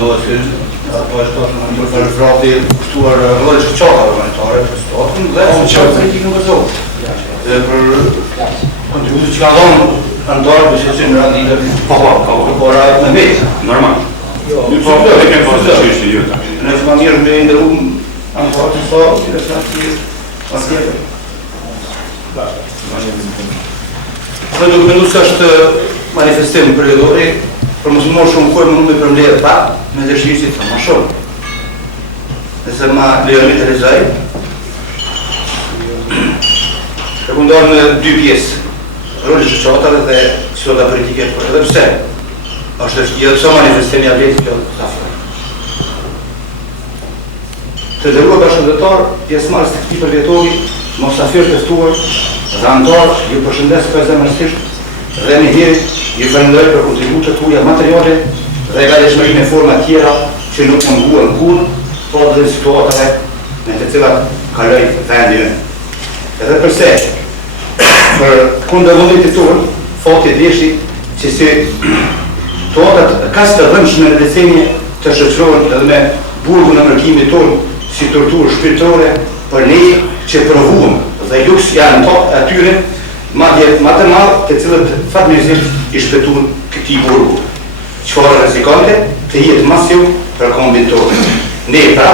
pretendohet që ato është për vrapje kushtuar rrëdhë qata parlamentare për statën dhe socialë politikën vazhdon. Dhe për kontributit që ka dhënë antarë për shqeqin në randile por me vetë. Normal. Ne kemë pasur çështje jo tash. Ne më mirë me ndërum antarë të sa që është atje. Dhe duke mendu se është manifestim periodori, për mos më shumë kohë më për mbledhje pa, me dëshirë si të më shumë. Dhe se ma lejoni të lezaj, e kundon në dy pjesë, rolli shoqatave dhe situata politike, por edhe pse, është edhe pse manifestimi abjeti kjo të afrë. Të dërruar bashkëndëtar, pjesëmarrës të këtij përvjetovi, mosafir të ftuar dhe antarë, ju përshëndes për zemërsisht dhe një herë ju falenderoj për kontributet tuaja materiale dhe gatishmërinë në forma tjera që nuk munguan kurrë, por dhe situatave në të cilat kaloi vendi ynë. Edhe përse për kundërvendit tonë, fati deshi që si situatat kaq të rëndësishme në decenje të shoqërohen edhe me burgun e mërkimit tonë si torturë shpirtërore për ne që provuam dhe luks janë atyre madje më të madh të cilët fatmirësisht i shpëtuan këtij burgu. Çfarë rrezikante të jetë masiv për kombin tonë. Ne pra,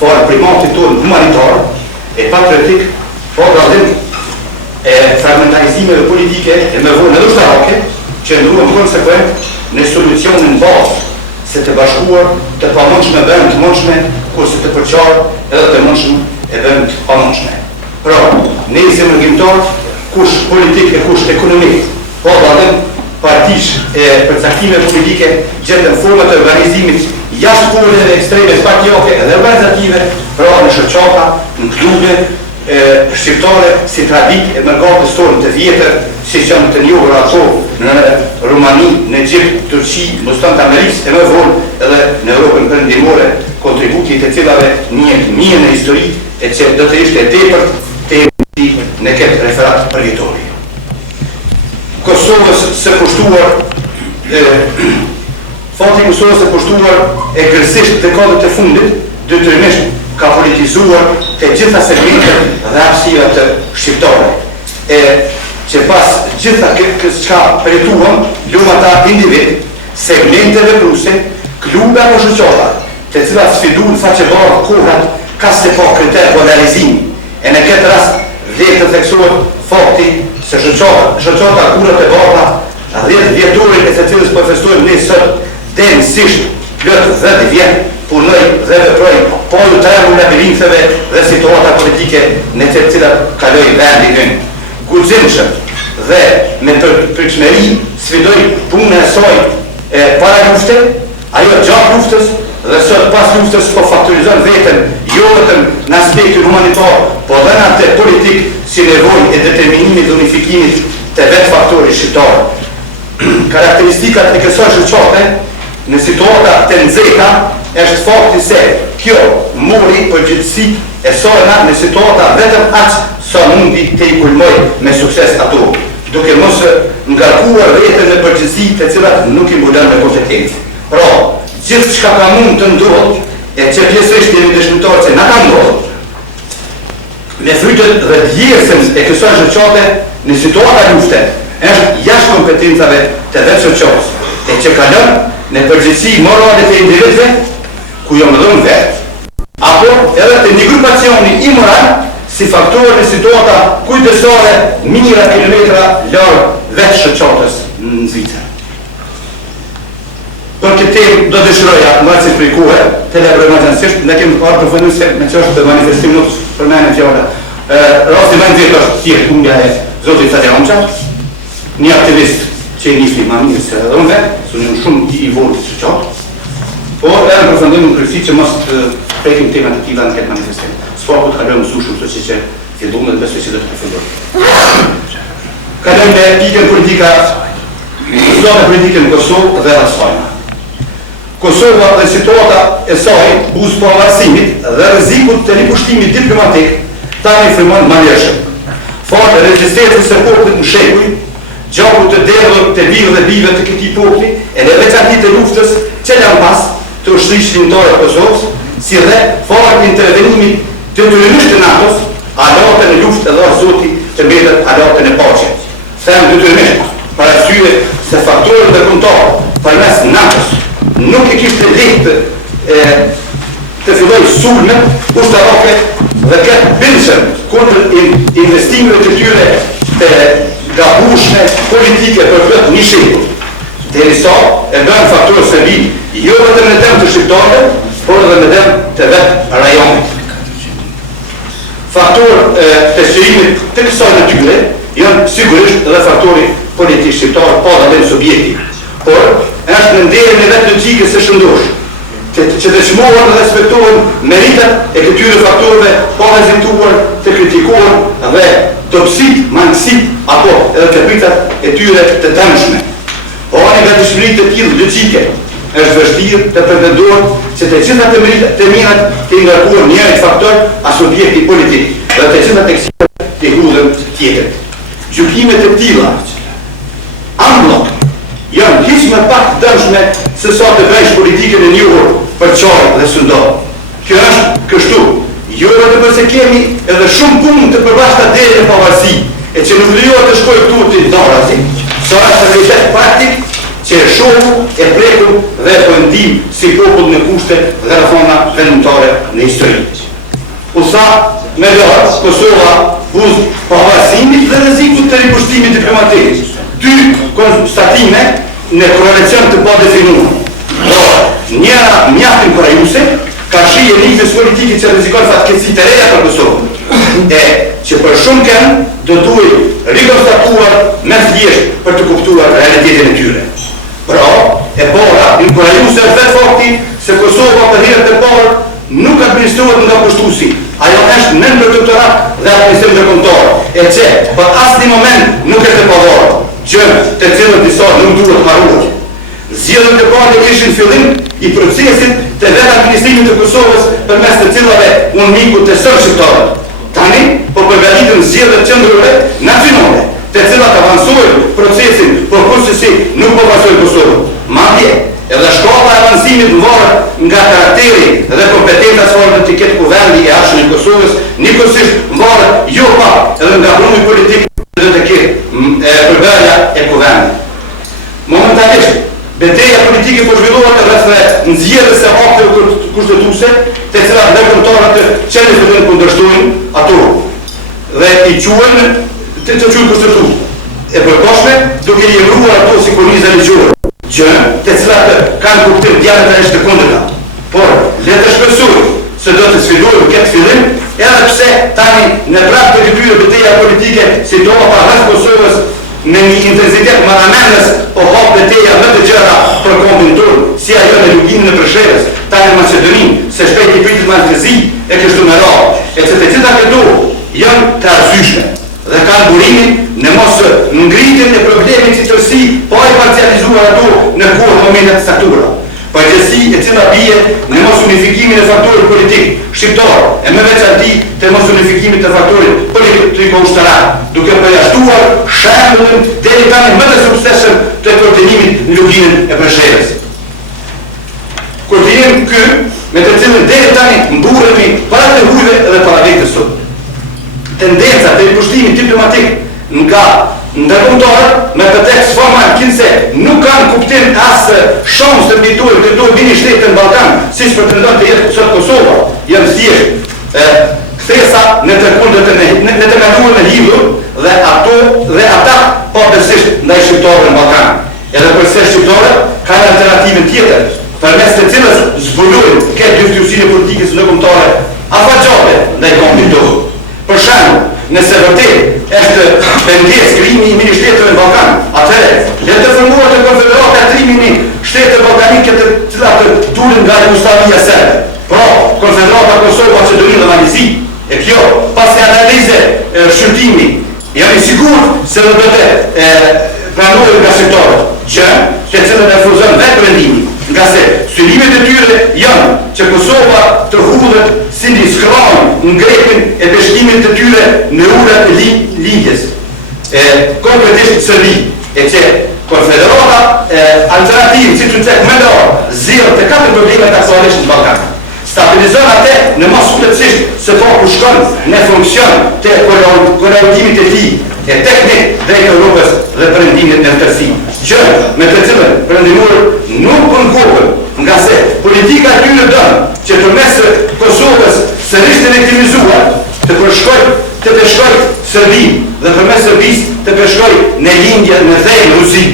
fare primatit tonë humanitar e patriotik, por dallim e fragmentarizimeve politike e me vonë edhe ushtarake që ndruan konsekvent në solucionin bazë se të bashkuar të pamundshme bëhen të mundshme, kurse të përqarë edhe të mundshme e bëhen të pamundshme. Pra, ne si mërgjimtar, kush politik e kush ekonomik, po dallim partish e përcaktime politike gjetën format e organizimit jashtë kurreve ekstreme partijake edhe organizative, pra në shoqata, në klube shqiptare, si tradit e mërgatës tonë të vjetër, si që janë të njohur ato në Rumani, në Egjipt, Turqi, Mustan të Amerikës e më vonë edhe në Europën perëndimore, kontributit e cilave njëhet mirë në histori e që do të ishte e tepërt në këtë referat përjetori. Kosovës së pushtuar, fati Kosovës së pushtuar e kërësisht të kodët e fundit, detyrimisht ka politizuar të gjitha segmentet dhe hapësirat të shqiptare. E që pas gjitha kësë qka përjetuam, lumë ata individ, segmente dhe bruse, klube apo shoqata, të cilat sfiduan faqebarë kohrat, ka se po kriter polarizimi. E në këtë rast, dhe të theksuar fakti se shoqata kurat e bardha 10 vjetorin e se cilës përfestojmë ne sot denësisht plot 10 vjet punoj dhe veproj po ju tregu labirinteve dhe situata politike në të cilat kaloi vendi ynë. Guximshëm dhe me pritshmëri sfidoj punën e saj para lufte, ajo gjatë luftës dhe sot pas luftës po faktorizon veten jo vetëm në aspektin humanitar, po dhe në atë politik si nevojë e determinimit dhe unifikimit të vetë faktorit shqiptar. Karakteristikat e kësaj shoqate në situata të nxehta është fakti se kjo mori përgjithësi e saj në situata vetëm aq sa mundi të i kulmoj me sukses ato, duke mos ngarkuar veten në përgjithësi të cilat nuk i mbulon me kompetencë. Pra, gjithë çka ka mund të ndodhë, e që pjesërisht jemi dëshmitar se na ka ndodhur, me frytet dhe djersën e kësaj shoqate në situata lufte, është jashtë kompetencave të vetë shoqatës, e që kalon në përgjithësi morale të individëve, ku jo më dhënë vetë, apo edhe të një grupacioni imoral si faktor në situata kujdesore mijëra kilometra larg vetë shoqatës në Zvicër. Për këtë temë do dëshiroja, mbasi prej kohe, të elaborojmë agjensisht, ne kemi parë përfunduese me çështën e manifestimit për mënyrë fjala. Rasti më i nxehtë është thjesht punja e zotit Sadi Ramça, një aktivist që i njihni më mirë se edhe unë, sonë shumë i vogël të shoqat. Por edhe përfundim në kryqësi që mos të prekim temat të tilla në këtë manifestim. S'po të kalojmë shumë që filluam dhe besoj se do të përfundojmë. Kalojmë në pikën politika, situata politike në Kosovë dhe Rasojna. Kosova dhe situata e saj, buzë pavarësimit dhe rrezikut të ripushtimit diplomatik, tani frymon malëshëm. Fort rezistencës së popullit në shekuj, gjaku të derdhur të bijve dhe bijve të këtij populli, e në veçanti të luftës që janë pas, të ushtrisë shtimtare të Kosovës, si dhe fakt intervenimit detyrimisht të NATO-s, alatën e luftë edhe Zoti të mbetet alatën e paqes. Them detyrimisht, për arsye se faktorët ndërkombëtar përmes NATO-s nuk e kishte lehtë të filloj sulme ushtarake dhe këtë bindshëm kundër investimeve të tyre të gabueshme politike për këtë një shekull. Derisa e bën faktorë stabil jo vetëm në temë të shqiptarëve, por edhe në temë të vetë rajonit. Faktorë të shërimit të kësaj natyre janë sigurisht edhe faktori politik shqiptar, pa dhe në subjektiv. Por është në nderën e vetë logjike së shëndosh, që të çmohen dhe respektohen meritat e këtyre faktorëve pa hezituar të kritikohen dhe dobësit, mangësit apo edhe të pritat e tyre të dëmshme. Ani nga dëshmëritë të tillë logjike, është vështirë të pretendohet se të gjitha të mirat të ngarkuar njëri faktor as subjekti politik dhe të gjitha tekstet të hudhën tjetër. Gjykimet e tilla amblok janë hiç më pak dëmshme se sa të bëjsh politikën e njohur për çaj dhe sundor. Kjo është kështu, jo vetëm përse kemi edhe shumë punë të përbashkëta deri në pavarësi, e që nuk lejohet të shkojë këtu të darazi. Sa është realitet praktik që e shohim, e prekum dhe e pëndim si popull në kushte dhe rrethana vendimtare në histori. Usa me lart Kosova buz pavarësimit dhe rrezikut të ripushtimit diplomatik. Dy konstatime në korelacion të padefinuar. Njëra mjaft inkurajuse, ka shije nivës politike që rrezikon fatkeqësi të reja për Kosovën. E që për shumë kënd do duhet rikonstatuar me thjesht për të kuptuar realitetin e tyre. Pra, e para, inkurajuse është vetë fakti se Kosova për herë të parë nuk administrohet nga pushtuesi. Ajo është nën protektorat dhe administrim ndërkombëtar, e që për asnjë moment nuk është e pavarur, gjë të cilën disa nuk duhet harruar. Zgjedhjet e para kishin fillim i procesit të vetë administrimit të Kosovës përmes të cilave unë miku të sër shqiptarë. Tani, po përgatiten zgjedhjet qendrore nacionale, të cilat avansojnë procesin, por kurse nuk po avansojnë Kosovën. Madje, edhe shkalla e avancimit varet nga karakteri dhe kompetenca së të ketë kuvendi i arshëm i Kosovës, njëkohësisht varet jo pak edhe nga brumi politik dhe të ketë përbërja e kuvendit. Momentalisht, betejë politike po zhvillohet rreth nxjerrjes së akteve kushtetuese, të cilat ndërkombëtarët të qenë të kundërshtojnë ato dhe i quajnë të kushtetues. E përkohshme duke i emëruar ato si korniza ligjore, që të cilat kanë kuptim diametralisht të kundërta. Por le të shpresojmë se do të sfidojmë këtë fillim, edhe pse tani në prag të këtyre betejave politike si do pa rreth Kosovës me një intensitet marrëmendjes po hap betejë më të gjëra për kombin tonë, si ajo në Luginën e Preshevës, tani në Maqedoninë, se shpejt i pritet Maltezi e kështu me radhë. E që të gjitha këto janë të arsyeshme dhe kanë burimin në mos ngritjen e problemit si tërësi, pa i parcializuar ato në kohë momentet të saktura. Përgjithësi e cila bie në mos unifikimin e faktorit politik shqiptar, e më veçanti të mos unifikimit të faktorit politiko-ushtarak, duke përjashtuar shembullin deri tani më të suksesshëm të koordinimit në Luginën e Preshevës. Koordinim ky me të cilën deri tani mburremi para të hujve dhe para vetes sot. Tendenca të ripushtimit diplomatik nga ndërkombëtarët me pretekst formal kinse nuk kanë kuptim as shansë të mbituar këto bini shtete në Ballkan, siç pretendon të jetë sot Kosova, janë thjesht kthesa në të kaluar në hidhur dhe ato dhe ata pa besisht ndaj shqiptarëve në Ballkan. Edhe përse shqiptarët kanë alternativën tjetër, përmes të cilës zbulojnë këtë dyftësinë politike së ndërkombëtare afatgjate ndaj kombit tonë. Për shembull, nëse vërtet është pengesë krijimi i mini-shteteve në Ballkan, atëherë le të formohet të konfederata e trimini shtete ballkanike të cilat dulen nga Jugosllavia serbe. Pra, konfederata Kosovë, Maqedoni dhe Malezi. E kjo, pas një analize shqyrtimi, jam i sigurt se do të pranohet nga shqiptarët, që të cilën e fuzon vetë rendimi, nga se synimet e tyre janë që Kosova të hudhet si një skrajnë ngrepin e beshkimit të tyre në urat e ligjes. Konkretisht Serbi, e që konfederata alternativë, si të tek mendor, zero të katër problemet aktualisht në Ballkan. Stabilizon atë në mos shpejtësisht se po ku shkon në funksion të korrigimit të tij, e teknik drejt Europës dhe perëndimit në tërësi. Gjë me të cilën perëndimorët nuk konkurrojnë, nga se politika e tyre don që përmes Kosovës sërish të legjitimizuar të përshkojë Serbinë dhe përmes Serbisë të përshkojë në lindje në dhejnë Rusi.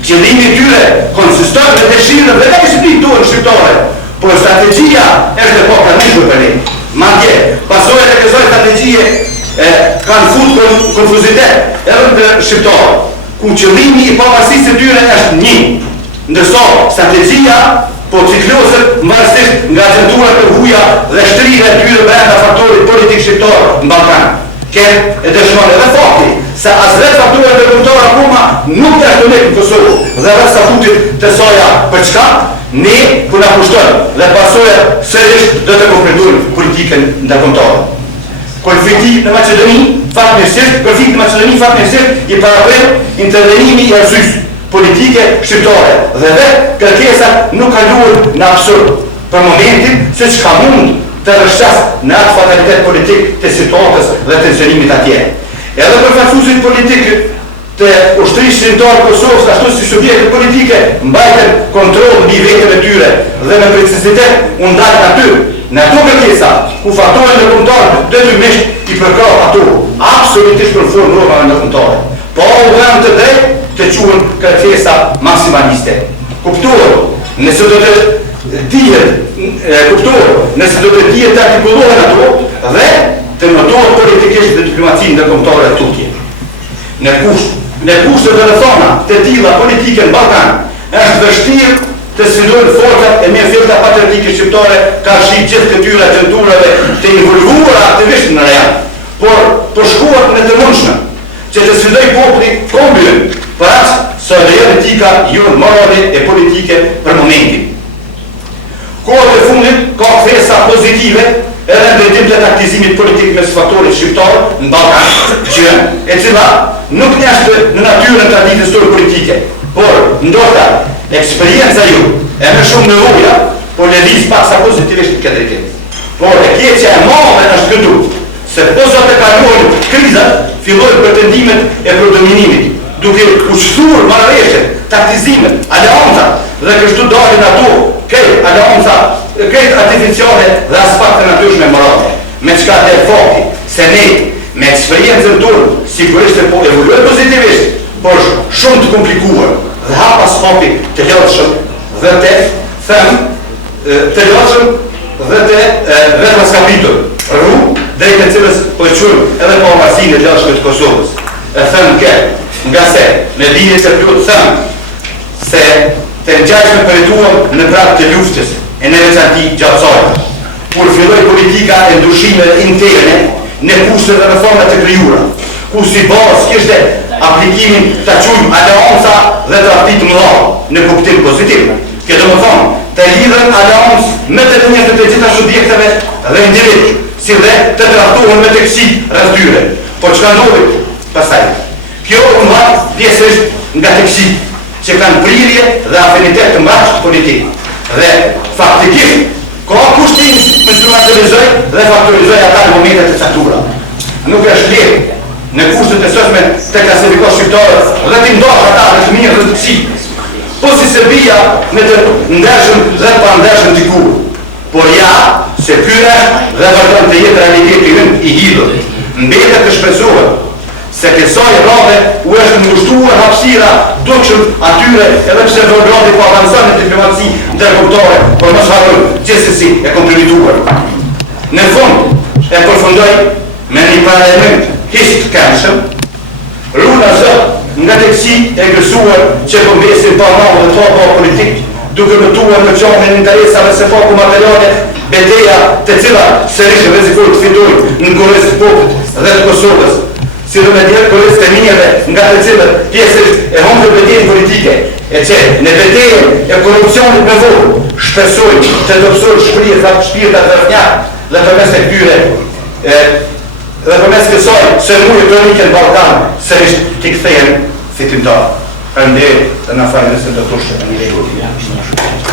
Qëllimi i tyre konsiston në dëshirën dhe eksplicituar shqiptare, por strategjia është e pokrajshme për ne. Madje, pasojat e kësaj strategjie kanë futur konfuzitet edhe të shqiptarë, ku qëllimi i pavarësisë së tyre është një, ndërsa strategjia po cikloset marrësisht nga agenturat e huaja dhe shtrirja e tyre brenda faktorit politik shqiptar në Ballkan. Këtë e dëshmon edhe fakti se as vetë faktorët e ndërkombëtar akoma nuk trajtohen në Kosovë dhe rreth statutit të soja për çka ne po na kushton dhe pasojat sërish do të kompletojnë politikën ndërkombëtare. Konflikti në Maqedoni fatmirësisht i parapret intervenimi i arsysë politike shqiptare dhe vetë kërkesat nuk kaluan në absurd për momentin se çka mund të rrshas në atë fatalitet politik të situatës dhe tensionimit atje. Edhe përfaqësuesit politik të ushtrisë shqiptare Kosovës ashtu si subjekte politike mbajtën kontroll mbi veten e tyre dhe me precizitet u ndalën aty në ato kërkesa ku faktorët ndërkombëtar detyrimisht i përkrah ato absolutisht për formë norma ndërkombëtare. Po u vënë të drejtë të quhen kërkesa maksimaliste. Kuptohet, nëse do të dihet të artikulohen ato dhe të notohet politikisht dhe diplomacinë ndërkombëtare e Turqie. Në kushte të rrethona të tilla politike në Ballkan, është vështirë të sfidojnë forcat e mjaftuara patriotike shqiptare ka shi gjithë këtyre agenturave të involvuara aktivisht në rajon. Por shkuat në të mundshme që të sfidoj populli kombin për atë së etika jo morale e politike për momentin. Kohët e fundit ka kthesa pozitive edhe në drejtim të taktizimit politik mes faktorit shqiptar në Ballkan, gjë e cila nuk njashtë në natyrën e traditës tonë politike, por ndoshta eksperienca ju e më shumë nevoja po lëviz paksa pozitivisht në këtë drejtim. Por e keqja e madhe është këtu, se posa të kaluan krizat, fillojnë pretendimet e predominimit, duke ushtuar marrëveshjet, taktizimet, aleancat dhe kështu dalin ato këtë aleanca, këtë artificiale dhe aspekte natyrshme morale. Me çka të fakti se ne me eksperiencën tonë sigurisht po evoluojmë pozitivisht, por shumë të komplikuar dhe hapas hapi të lodhshëm dhe të raskapitur rrugë drejt e cilës po e quajmë edhe pavarësinë e lodhshme të Kosovës. E them këtë nga se me dije të plot them se të ngjashme përjetuam në prag të luftës e në veçanti gjatësore, kur filloi politika e ndryshimeve interne në kushte dhe reforma të krijuara, ku si bazë kishte aplikimin të quajmë aleanca dhe tradhti të mëdha në kuptim pozitiv. Kjo do të thonë të lidhen aleancë me të njëjtë të gjitha subjekteve dhe individ, si dhe të trajtohen me të kësi rreth tyre. Po çka ndodhi pastaj? Kjo u mbat pjesërisht nga të kësi që kanë prirje dhe afinitet të mbrapsht politik. Dhe faktikisht ka kushtim të instrumentalizoj dhe faktorizoj ata në momentet e caktuara. Nuk është lehtë në kushtet e sotme të klasifikosh shqiptarët dhe të ndosh ata në të mirë dhe të këqij. Po si Serbia me të ndershëm dhe pa ndershëm dikur. Por ja se ky dhe vazhdon të jetë realiteti ynë i hidhur. Mbetet të shpresohet se kësaj rrave u është ngushtuar hapësira dukshëm atyre edhe pse Beogradi po avancon në diplomaci ndërkombëtare, por mos harrojmë gjithsesi e komplemituar. Në fund e përfundoj me një paralajmërim hiç të këndshëm. Runa zot nga të kësi e gësuar që po mbesin pa rrallë dhe pa politik, duke mëtuar në qanën interesave se pa ku materiale beteja të cilat sërish rrezikojnë të fitojnë në kurrës të popullit dhe të Kosovës, si dhe me djerë kërës të njëve nga të cilët pjesërisht e honë të betejnë politike, e që në betejnë e korupcionit me vojë, shpesojnë të dopsojnë shpirtat rëfnjak dhe përmes të këtyre, dhe përmes kësoj se mujë kronike në Balkan, sërisht t'i kthejnë fitimtar. Prandaj na fajnë se do të thoshte tani.